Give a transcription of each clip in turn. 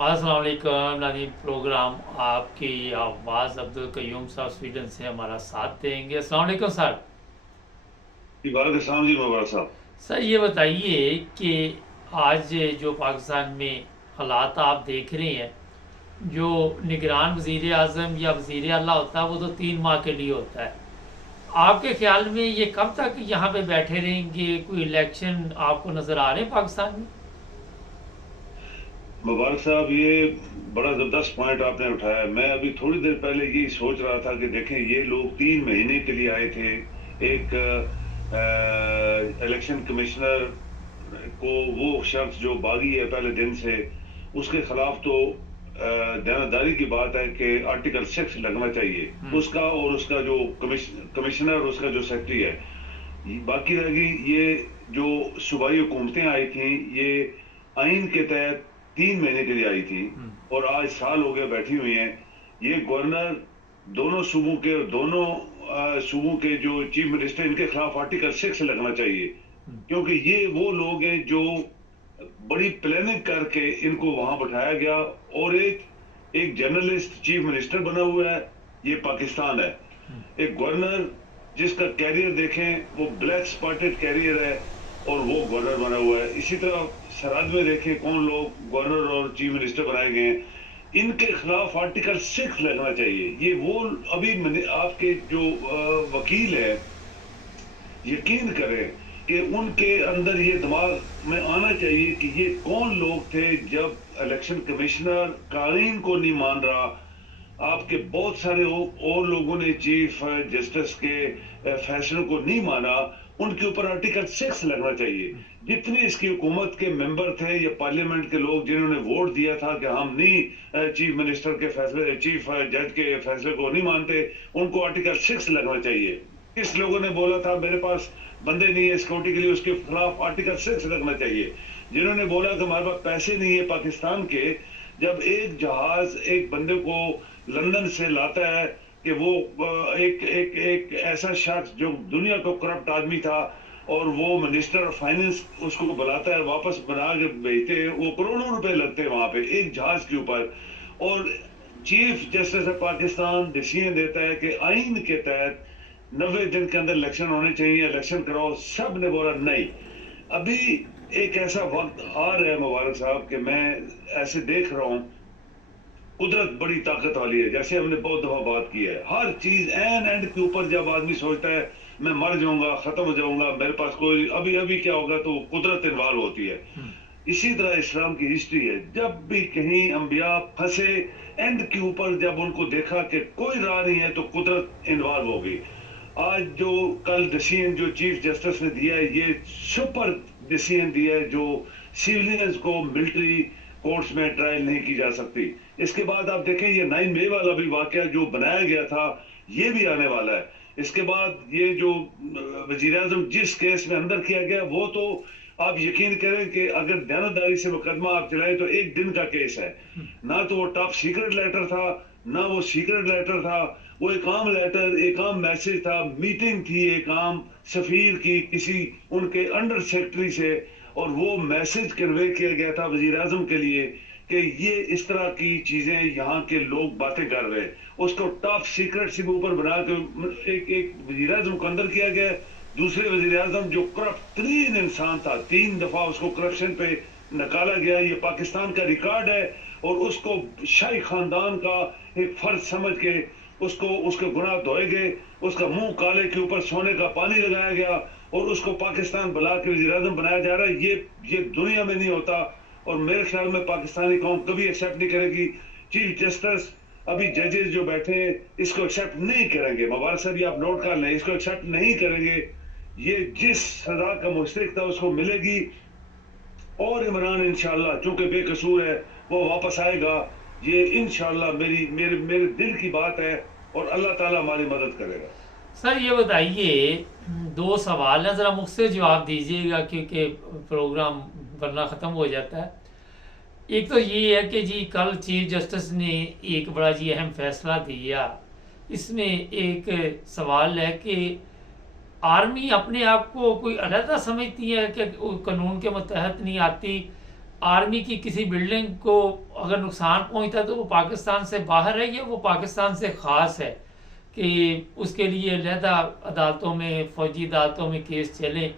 अस्सलाम वालेकुम नादीम। प्रोग्राम आपकी आवाज़ अब्दुल कयूम साहब स्वीडन से हमारा साथ देंगे। अस्सलाम वालेकुम सर। जी वालेकुम सलाम जी मुबारक साहब। सर ये बताइए कि आज जो पाकिस्तान में हालात आप देख रहे हैं, जो निगरान वज़ीर आज़म या वज़ीर आला होता है वो तो 3 माह के लिए होता है। आपके ख्याल में ये कब तक यहाँ पे बैठे रहेंगे? कोई इलेक्शन आपको नज़र आ रहे हैं पाकिस्तान में? मुबारक साहब, ये बड़ा ज़बरदस्त पॉइंट आपने उठाया। मैं अभी थोड़ी देर पहले ये सोच रहा था कि देखें, ये लोग 3 महीने के लिए आए थे। एक इलेक्शन कमिश्नर को, वो शख्स जो बागी है पहले दिन से, उसके खिलाफ तो दयानतदारी की बात है कि आर्टिकल 6 लगना चाहिए हम्म। उसका, और उसका जो कमिश्नर, उसका जो सेक्रेटरी है। बाकी रहेगी ये जो सूबाई हुकूमतें आई थी, ये आइन के तहत 3 महीने के लिए आई थी, हम्म। और आज साल हो गया बैठी हुई हैं। ये गवर्नर दोनों सूबों के, और दोनों सूबों के जो चीफ मिनिस्टर, इनके खिलाफ आर्टिकल 6 लगना चाहिए। हम्म। क्योंकि ये वो लोग हैं जो बड़ी प्लानिंग करके इनको वहां बैठाया गया, और एक एक जर्नलिस्ट चीफ मिनिस्टर बना हुआ है। ये पाकिस्तान है। हम्म। एक गवर्नर जिसका कैरियर देखें, वो ब्लैक स्पॉटेड कैरियर है, और वो गवर्नर बना हुआ है। इसी तरह सरहद में देखें कौन लोग गवर्नर और चीफ मिनिस्टर बनाए गए हैं। इनके खिलाफ आर्टिकल 6 लगना चाहिए। ये वो अभी आपके जो वकील है, यकीन करें कि उनके अंदर ये दिमाग में आना चाहिए कि ये कौन लोग थे जब इलेक्शन कमिश्नर कानून को नहीं मान रहा। आपके बहुत सारे और लोगों ने चीफ जस्टिस के फैसलों को नहीं माना। उनके ऊपर आर्टिकल 6 लगना चाहिए। जितने इसकी हुकूमत के मेंबर थे या पार्लियामेंट के लोग जिन्होंने वोट दिया था कि हम नहीं चीफ मिनिस्टर के फैसले, चीफ जज के फैसले को नहीं मानते, उनको आर्टिकल 6 लगना चाहिए। किस लोगों ने बोला था मेरे पास बंदे नहीं है सिक्योरिटी के लिए, उसके खिलाफ आर्टिकल 6 लगना चाहिए। जिन्होंने बोला कि हमारे पास पैसे नहीं है पाकिस्तान के, जब एक जहाज एक बंदे को लंदन से लाता है कि वो एक एक एक ऐसा शख्स जो दुनिया का करप्ट आदमी था, और वो मिनिस्टर ऑफ फाइनेंस उसको बुलाता है, वापस बना के भेजते हैं, वो करोड़ों रुपए लगते हैं वहां पे एक जहाज के ऊपर। और chief justice of Pakistan decision देता है कि आइन के तहत 90 दिन के अंदर इलेक्शन होने चाहिए, इलेक्शन कराओ। सब ने बोला नहीं। अभी एक ऐसा वक्त आ रहा है मुबारक साहब कि मैं ऐसे देख रहा हूं, कुदरत बड़ी ताकत वाली है। जैसे हमने बहुत दफा बात की है, हर चीज एन एंड के ऊपर जब आदमी सोचता है मैं मर जाऊंगा, खत्म हो जाऊंगा, मेरे पास कोई अभी अभी क्या होगा, तो कुदरत इन्वॉल्व होती है। हम्म। इसी तरह इस्लाम की हिस्ट्री है। जब भी कहीं अंबिया फंसे एंड के ऊपर, जब उनको देखा कि कोई राह नहीं है, तो कुदरत इन्वॉल्व होगी। आज जो कल डिसीजन जो चीफ जस्टिस ने दिया है, ये सुपर डिसीजन दिया है, जो सिविलियंस को मिलिट्री कोर्ट्स में ट्रायल नहीं की जा सकती। इसके बाद आप देखें, ये 9 मई वाला भी वाकया जो बनाया गया था, ये भी आने वाला है। इसके बाद ये जो वजीर आजम जिस केस में अंदर किया गया, वो तो आप यकीन करें कि अगर दयानतदारी से मुकदमा आप चलाएं तो एक दिन का केस है। ना तो वो टॉप सीक्रेट लेटर था, ना वो सीक्रेट लेटर था। वो एक आम लेटर, एक आम मैसेज था, मीटिंग थी एक आम सफीर की किसी उनके अंडर सेक्रेटरी से, और वो मैसेज कन्वे किया गया था वजीर आजम के लिए कि ये इस तरह की चीजें यहाँ के लोग बातें कर रहे हैं। उसको टॉप सीक्रेट से ऊपर बना के एक एक वजीर आजम को अंदर किया गया। दूसरे वजीर आजम जो करप्ट तरीन इंसान था, 3 दफा उसको करप्शन पे निकाला गया। ये पाकिस्तान का रिकॉर्ड है, और उसको शाही खानदान का एक फर्ज समझ के उसको उसके गुनाह धोए गए। उसका मुंह काले के ऊपर सोने का पानी लगाया गया, और उसको पाकिस्तान बुला के वजीर आजम बनाया जा रहा है। ये दुनिया में नहीं होता, और मेरे ख्याल में पाकिस्तानी कौम कभी एक्सेप्ट नहीं करेगी। चीफ जस्टिस, अभी जजेस जो बैठे हैं, इसको एक्सेप्ट नहीं करेंगे। मुबारक साहब, ये आप नोट कर लें, इसको एक्सेप्ट नहीं करेंगे। ये जिस सजा का मुस्तहिक था उसको मिलेगी, और इमरान इंशाल्लाह चूंकि बेकसूर है वो वापस आएगा। ये इंशाल्लाह मेरी मेरे मेरे दिल की बात है, और अल्लाह ताला हमारी मदद करेगा। सर ये बताइए, 2 सवाल हैं, ज़रा मुझसे जवाब दीजिएगा क्योंकि प्रोग्राम वरना ख़त्म हो जाता है। एक तो ये है कि जी कल चीफ जस्टिस ने एक बड़ा जी अहम फैसला दिया। इसमें एक सवाल है कि आर्मी अपने आप को कोई अलहदा समझती है कि वो कानून के मतहत नहीं आती, आर्मी की किसी बिल्डिंग को अगर नुकसान पहुंचता तो वो पाकिस्तान से बाहर है या वो पाकिस्तान से ख़ास है कि उसके लिए अलहदा अदालतों में, फौजी अदालतों में केस चले?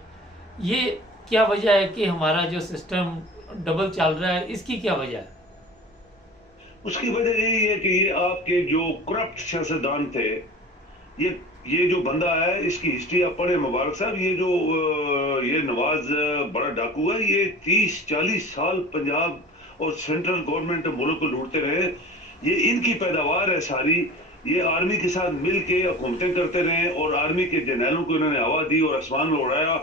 ये क्या वजह है कि हमारा जो सिस्टम डबल चल रहा है, इसकी क्या वजह है? उसकी वजह यही है कि ये आपके जो करप्ट सियासतदान थे, ये ये जो बंदा है, इसकी हिस्ट्री आप पढ़े मुबारक साहब। ये जो ये नवाज बड़ा डाकू है, ये 30-40 साल पंजाब और सेंट्रल गवर्नमेंट मुल्क को लूटते रहे। ये इनकी पैदावार है सारी। ये आर्मी के साथ मिल के हुकूमतें करते रहे और आर्मी के जर्नैलों को इन्होंने हवा दी और आसमान में उड़ाया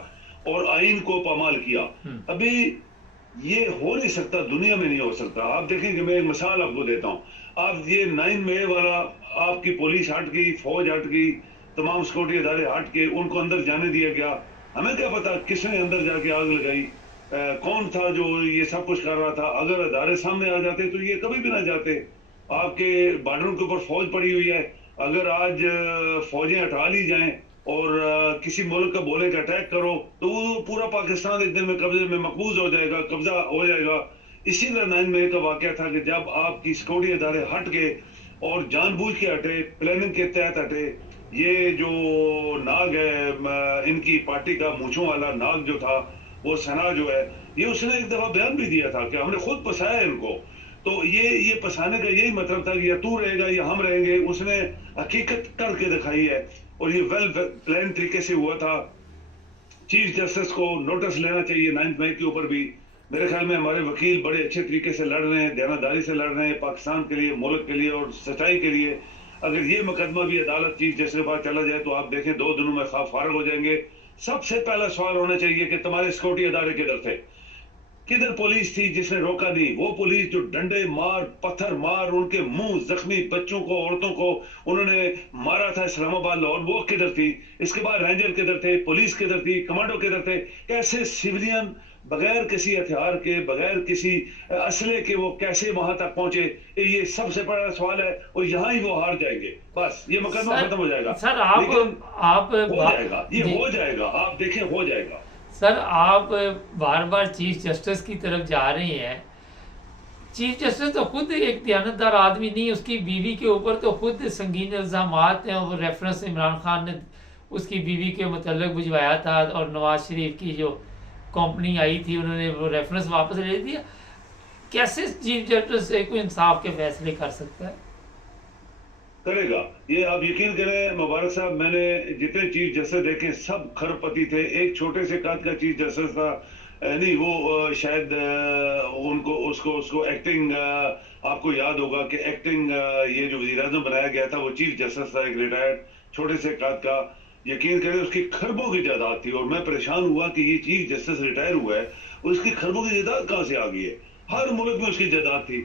और आइन को पामाल किया। अभी ये हो नहीं सकता, दुनिया में नहीं हो सकता। आप देखेंगे, मैं एक मिसाल आपको देता हूँ। आप ये 9 मई वाला, आपकी पुलिस हट गई, फौज हट गई, तमाम सिक्योरिटी अदारे हट के उनको अंदर जाने दिया गया। हमें क्या पता किसने अंदर जाके आग लगाई, कौन था जो ये सब कुछ कर रहा था। अगर अदारे सामने आ जाते तो ये कभी भी ना जाते। आपके बॉर्डरों के ऊपर फौज पड़ी हुई है। अगर आज फौजें हटा ली जाएं और किसी मुल्क का बोले कि अटैक करो, तो वो पूरा पाकिस्तान एक दिन में कब्जे में मकबूज हो जाएगा, कब्जा हो जाएगा। इसी तरह 9 मई का वाकया था कि जब आपकी सिक्योरिटी अदारे हट गए और जानबूझ के हटे, प्लानिंग के तहत हटे। ये जो नाग है, इनकी पार्टी का मूंछों वाला नाग जो था, वो सना जो है, ये उसने एक दफा बयान भी दिया था कि हमने खुद फंसाया इनको। तो ये फंसाने का यही मतलब था कि या तू रहेगा या हम रहेंगे। उसने हकीकत करके दिखाई है और ये वेल प्लान तरीके से हुआ था। चीफ जस्टिस को नोटिस लेना चाहिए 9 मई के ऊपर भी। मेरे ख्याल में हमारे वकील बड़े अच्छे तरीके से लड़ रहे हैं, दयानतदारी से लड़ रहे हैं, पाकिस्तान के लिए, मुल्क के लिए और सच्चाई के लिए। अगर ये मुकदमा भी अदालत चीफ जस्टिस के पास चला जाए तो आप देखें 2 दिनों में फारग हो जाएंगे। सबसे पहला सवाल होना चाहिए कि तुम्हारे सिक्योरिटी अदारे किधर थे, किधर पुलिस थी जिसने रोका नहीं? वो पुलिस जो डंडे मार, पत्थर मार, उनके मुंह जख्मी बच्चों को, औरतों को उन्होंने मारा था इस्लामाबाद, लाहौर, वो किधर थी? इसके बाद रेंजर किधर थे, पुलिस किधर थी, कमांडो किधर थे? कैसे सिविलियन बगैर किसी हथियार के, बगैर किसी असले के वो कैसे वहां तक पहुंचे? ये सबसे बड़ा सवाल है और यहाँ ही वो हार जाएंगे। बस ये मुकदमा खत्म हो जाएगा। सर आप हो जाएगा, ये हो जाएगा, आप देखें हो जाएगा। सर, आप बार बार चीफ जस्टिस की तरफ जा रहे हैं। चीफ जस्टिस तो खुद एक दयानतदार आदमी नहीं, उसकी बीवी के ऊपर तो खुद संगीन इल्ज़ाम हैं। वो रेफरेंस इमरान खान ने उसकी बीवी के मतलब भिजवाया था और नवाज शरीफ की जो कंपनी आई थी उन्होंने वो रेफरेंस वापस ले दिया। कैसे चीफ जस्टिस से कोई इंसाफ के फैसले कर सकता है? करेगा, ये आप यकीन करें मुबारक साहब। मैंने जितने चीफ जस्टिस देखे सब खरपति थे। एक छोटे से कद का चीफ जस्टिस था, नहीं वो शायद उनको उसको एक्टिंग, आपको याद होगा कि एक्टिंग ये जो वज़ीर आज़म बनाया गया था वो चीफ जस्टिस था, एक रिटायर्ड छोटे से कद का। यकीन करें उसकी खरबों की जायदाद थी और मैं परेशान हुआ कि ये चीफ जस्टिस रिटायर हुआ है, उसकी खरबों की जायदाद कहाँ से आ गई है? हर मुल्क में उसकी जायदाद थी।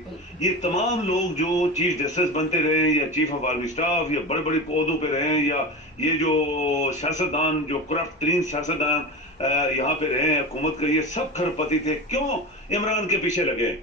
ये तमाम लोग जो चीफ जस्टिस बनते रहे या चीफ ऑफ आर्मी स्टाफ या बड़े बड़े पौधों पे रहे, या ये जो सियासतदान, जो करप्ट तरीन सियासतदान यहाँ पे रहे हुकूमत के, ये सब खरपति थे। क्यों इमरान के पीछे लगे?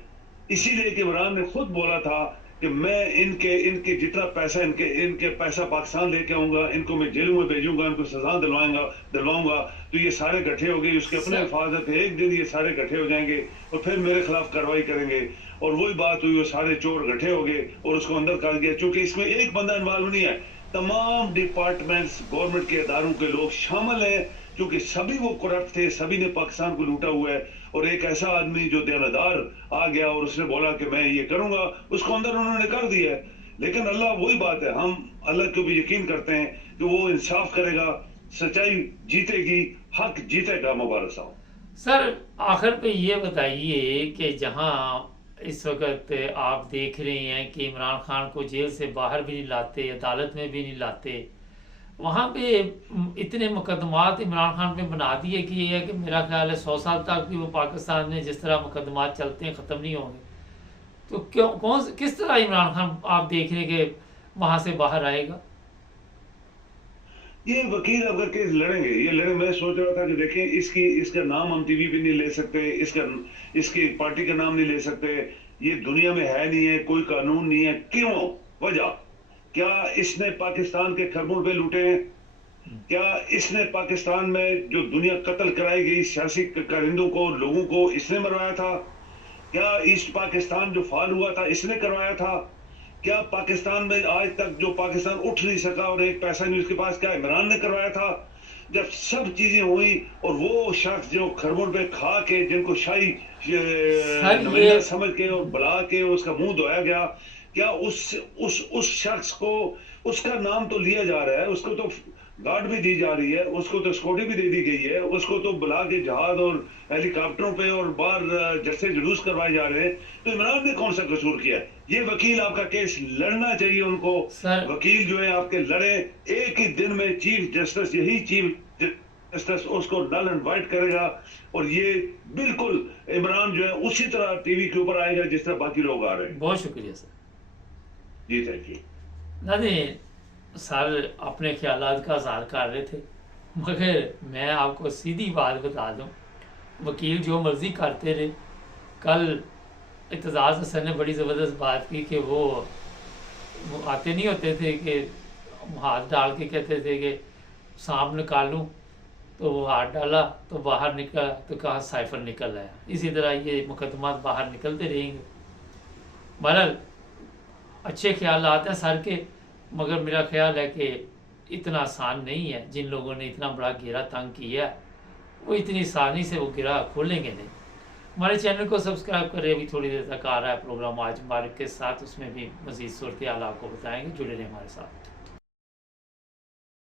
इसीलिए कि इमरान ने खुद बोला था कि मैं इनके जितना पैसा, इनके पैसा पाकिस्तान लेके आऊंगा, इनको मैं जेलों में भेजूंगा, इनको सजा दिलवाऊंगा। तो ये सारे इकट्ठे हो गए, उसके अपने अल्फाज थे, एक दिन ये सारे इकट्ठे हो जाएंगे और फिर मेरे खिलाफ कार्रवाई करेंगे। और वही बात हुई, वो सारे चोर इकट्ठे हो गए और उसको अंदर कर दिया। चूंकि इसमें एक बंदा इन्वॉल्व नहीं है, तमाम डिपार्टमेंट्स, गवर्नमेंट के इदारों के लोग शामिल हैं, क्योंकि सभी वो करप्ट थे, सभी ने पाकिस्तान को लूटा हुआ है। और एक ऐसा आदमी जो दयानतदार आ गया और उसने बोला कि मैं ये करूंगा, उसको अंदर उन्होंने कर दिया है। लेकिन अल्लाह, वही बात है, हम अल्लाह को भी यकीन करते हैं कि वो इंसाफ करेगा, सच्चाई जीतेगी, हक जीतेगा। मुबारक साहब। सर, आखिर पे ये बताइए कि जहां इस वक्त आप देख रहे हैं कि इमरान खान को जेल से बाहर भी नहीं लाते, अदालत में भी नहीं लाते, वहाँ पे इतने मुकदमात इमरान खान पे बना दिए कि ये है कि मेरा ख्याल है 100 साल तक भी वो पाकिस्तान में जिस तरह मुकदमात चलते हैं ख़त्म नहीं होंगे। तो किस तरह इमरान खान आप देख रहे हैं कि वहाँ से बाहर आएगा? ये वकील अगर केस लड़ेंगे, ये लड़े। मैं सोच रहा था कि देखें, इसका नाम हम टीवी पे नहीं ले सकते, इसकी पार्टी का नाम नहीं ले सकते, ये दुनिया में है नहीं है, कोई कानून नहीं है। क्यों? वजह क्या? इसने पाकिस्तान के खरबों पे लूटे हैं? क्या इसने पाकिस्तान में जो दुनिया कत्ल कराई गई सियासी कारिंदों को, लोगों को, इसने मरवाया था? क्या ईस्ट पाकिस्तान जो फॉल हुआ था इसने करवाया था? क्या पाकिस्तान में आज तक जो पाकिस्तान उठ नहीं सका और एक पैसा नहीं उसके पास, क्या इमरान ने करवाया था? जब सब चीजें हुई और वो शख्स जो खरबुन पे खा के, जिनको शाही सर नुमाइंदा समझ के और बुला के उसका मुंह धोया गया, क्या उस शख्स को, उसका नाम तो लिया जा रहा है, उसको तो गार्ड भी दी जा रही है, उसको तो सिक्योरिटी भी दे दी गई है, उसको तो बुला के जहाज और हेलीकॉप्टरों पे और बाहर जैसे जुलूस करवाए जा रहे हैं, तो इमरान ने कौन सा कसूर किया है? ये वकील आपका केस लड़ना चाहिए उनको। सर वकील जो है आपके लड़े, एक ही दिन में चीफ जस्टिस, यही चीफ जस्टिस उसको नल एंड वाइट करेगा और ये बिल्कुल इमरान जो है उसी तरह टीवी के ऊपर आएगा जिस तरह बाकी लोग आ रहे हैं। बहुत शुक्रिया सर। जी थैंक यू। नहीं सर अपने ख्यालात का इजहार कर रहे थे, मगर मैं आपको सीधी बात बता दूं, वकील जो मर्जी करते रहे। कल इत्तेजाज हसन ने बड़ी ज़बरदस्त बात की कि वो आते नहीं होते थे कि हाथ डाल के कहते थे कि सांप निकालूं, तो वो हाथ डाला तो बाहर निकला, तो कहा साइफर निकल आया। इसी तरह ये मुकदमा बाहर निकलते रहेंगे। बहरहाल अच्छे ख्याल आते हैं सर के, मगर मेरा ख्याल है कि इतना आसान नहीं है। जिन लोगों ने इतना बड़ा घेरा तंग किया वो इतनी आसानी से वो घेरा खोलेंगे नहीं। हमारे चैनल को सब्सक्राइब करें, अभी थोड़ी देर तक आ रहा है प्रोग्राम आज मुबारक के साथ, उसमें भी मज़ीद सूरत हाल आपको बताएंगे। जुड़े रहें हमारे साथ।